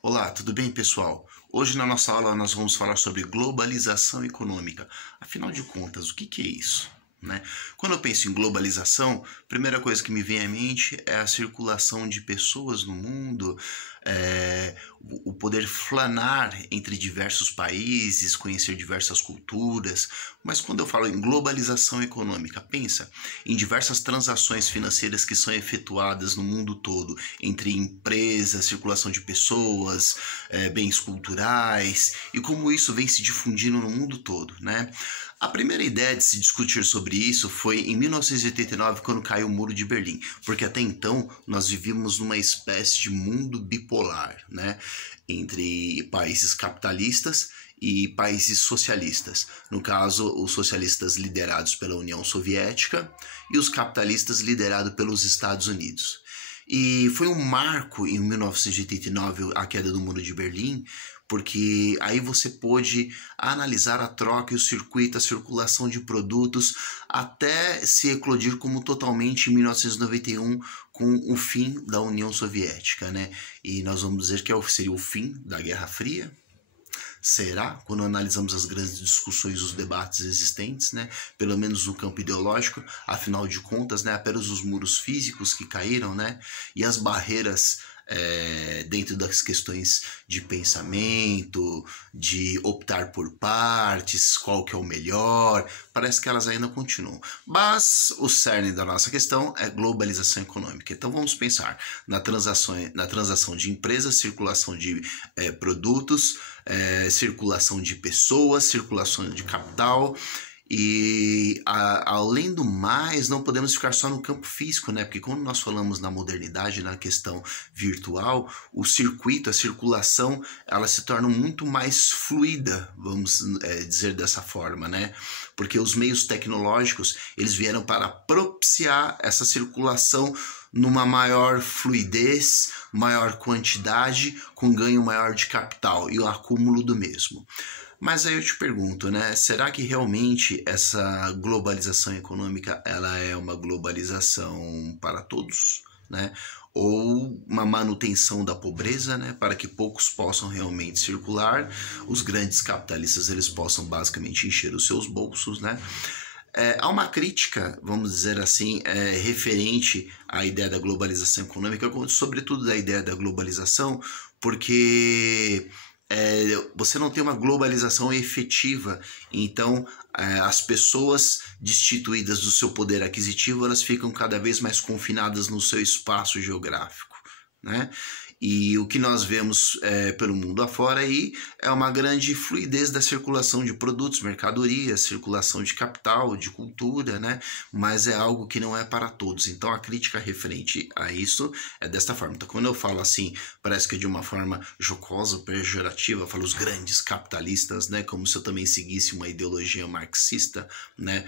Olá, tudo bem, pessoal? Hoje na nossa aula nós vamos falar sobre globalização econômica. Afinal de contas, o que é isso? Né? Quando eu penso em globalização, a primeira coisa que me vem à mente é a circulação de pessoas no mundo, o poder flanar entre diversos países, conhecer diversas culturas. Mas quando eu falo em globalização econômica, pensa em diversas transações financeiras que são efetuadas no mundo todo, entre empresas, circulação de pessoas, bens culturais, e como isso vem se difundindo no mundo todo, né? A primeira ideia de se discutir sobre isso foi em 1989, quando caiu o Muro de Berlim, porque até então nós vivíamos numa espécie de mundo bipolar, né? Entre países capitalistas e países socialistas. No caso, os socialistas liderados pela União Soviética e os capitalistas liderados pelos Estados Unidos. E foi um marco em 1989 a queda do Muro de Berlim, porque aí você pôde analisar a troca e o circuito, a circulação de produtos, até se eclodir como totalmente em 1991 com o fim da União Soviética, né? E nós vamos dizer que seria o fim da Guerra Fria. Será? Quando analisamos as grandes discussões, os debates existentes, né? Pelo menos no campo ideológico, afinal de contas, né? Apenas os muros físicos que caíram, né? E as barreiras dentro das questões de pensamento, de optar por partes, qual que é o melhor, parece que elas ainda continuam. Mas o cerne da nossa questão é globalização econômica. Então vamos pensar na transação de empresas, circulação de produtos, circulação de pessoas, circulação de capital. E além do mais, não podemos ficar só no campo físico, né? Porque quando nós falamos na modernidade, na questão virtual, o circuito, a circulação, ela se torna muito mais fluida, vamos dizer dessa forma, né? Porque os meios tecnológicos, eles vieram para propiciar essa circulação numa maior fluidez, maior quantidade, com ganho maior de capital e o acúmulo do mesmo. Mas aí eu te pergunto, né? Será que realmente essa globalização econômica ela é uma globalização para todos, né? Ou uma manutenção da pobreza, né? Para que poucos possam realmente circular, os grandes capitalistas eles possam basicamente encher os seus bolsos, né? Há uma crítica, vamos dizer assim, referente à ideia da globalização econômica, sobretudo da ideia da globalização, porque você não tem uma globalização efetiva, então as pessoas destituídas do seu poder aquisitivo, elas ficam cada vez mais confinadas no seu espaço geográfico, né? E o que nós vemos pelo mundo afora aí é uma grande fluidez da circulação de produtos, mercadorias, circulação de capital, de cultura, né? Mas é algo que não é para todos. Então a crítica referente a isso é desta forma. Então quando eu falo assim, parece que é de uma forma jocosa, pejorativa, eu falo os grandes capitalistas, né? Como se eu também seguisse uma ideologia marxista, né?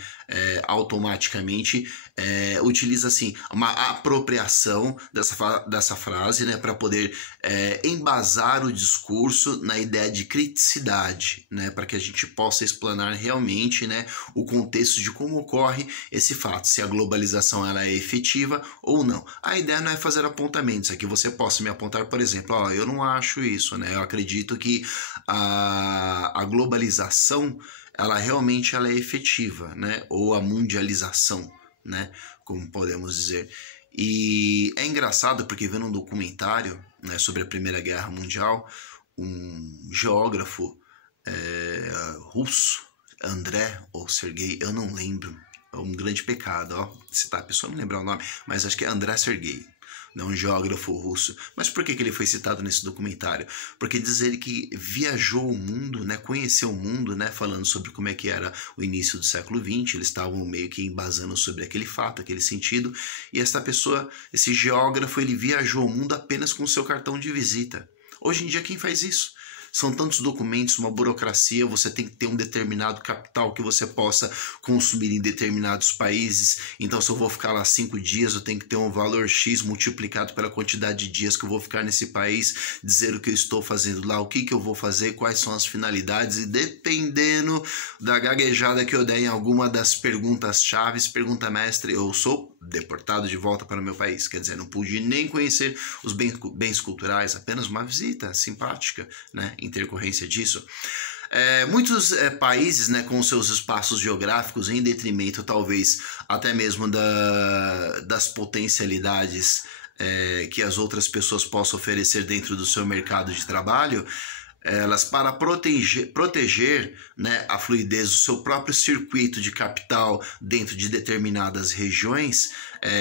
Automaticamente utiliza assim uma apropriação dessa frase, né? Para poder embasar o discurso na ideia de criticidade, né, para que a gente possa explanar realmente, né, o contexto de como ocorre esse fato, se a globalização ela é efetiva ou não. A ideia não é fazer apontamentos, é que você possa me apontar, por exemplo, eu não acho isso, né, eu acredito que a globalização ela realmente ela é efetiva, né, ou a mundialização, né, como podemos dizer. E é engraçado porque vendo um documentário, né, sobre a Primeira Guerra Mundial, um geógrafo russo, André ou Sergei, eu não lembro, é um grande pecado, citar a pessoa, não lembrar o nome, mas acho que é André Sergei, um geógrafo russo. Mas por que ele foi citado nesse documentário? Porque diz ele que viajou o mundo, né, conheceu o mundo, né, falando sobre como é que era o início do século XX, eles estavam meio que embasando sobre aquele fato, aquele sentido, e essa pessoa, esse geógrafo, ele viajou o mundo apenas com o seu cartão de visita. Hoje em dia quem faz isso? São tantos documentos, uma burocracia, você tem que ter um determinado capital que você possa consumir em determinados países. Então, se eu vou ficar lá 5 dias, eu tenho que ter um valor X multiplicado pela quantidade de dias que eu vou ficar nesse país, dizer o que eu estou fazendo lá, o que eu vou fazer, quais são as finalidades, e dependendo da gaguejada que eu der em alguma das perguntas-chave, pergunta mestre, eu sou deportado de volta para o meu país. Quer dizer, não pude nem conhecer os bens culturais, apenas uma visita simpática, né, em intercorrência disso. Muitos países, né, com seus espaços geográficos, em detrimento talvez até mesmo das potencialidades que as outras pessoas possam oferecer dentro do seu mercado de trabalho, elas, para proteger, né, a fluidez do seu próprio circuito de capital dentro de determinadas regiões,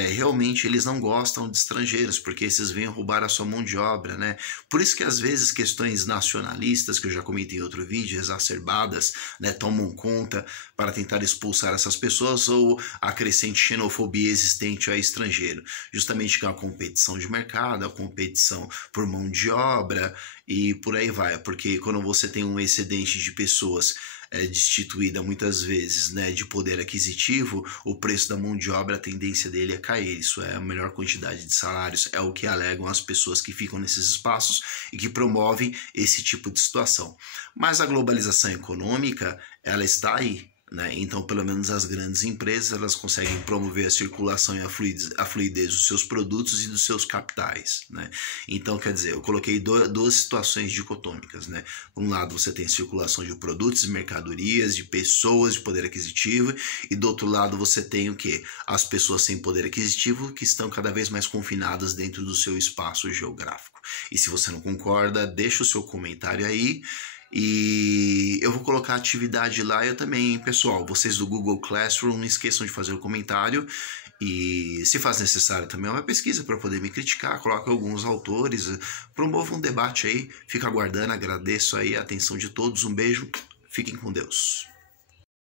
realmente eles não gostam de estrangeiros, porque esses vêm roubar a sua mão de obra, né? Por isso que às vezes questões nacionalistas, que eu já comentei em outro vídeo, exacerbadas, né, tomam conta para tentar expulsar essas pessoas, ou a crescente xenofobia existente ao estrangeiro, justamente com a competição de mercado, a competição por mão de obra e por aí vai, porque quando você tem um excedente de pessoas destituída muitas vezes, né, de poder aquisitivo, o preço da mão de obra, a tendência dele é cair. Isso é a melhor quantidade de salários, é o que alegam as pessoas que ficam nesses espaços e que promovem esse tipo de situação. Mas a globalização econômica, ela está aí, né? Então, pelo menos as grandes empresas, elas conseguem promover a circulação e a fluidez dos seus produtos e dos seus capitais, né? Então, quer dizer, eu coloquei duas situações dicotômicas, né? Por um lado, você tem a circulação de produtos e mercadorias, de pessoas de poder aquisitivo, e do outro lado você tem o quê? As pessoas sem poder aquisitivo que estão cada vez mais confinadas dentro do seu espaço geográfico. E se você não concorda, deixa o seu comentário aí. E eu vou colocar a atividade lá, eu também, pessoal, vocês do Google Classroom, não esqueçam de fazer o comentário e, se faz necessário, também uma pesquisa para poder me criticar, coloque alguns autores, promova um debate aí, fico aguardando, agradeço aí a atenção de todos, um beijo, fiquem com Deus.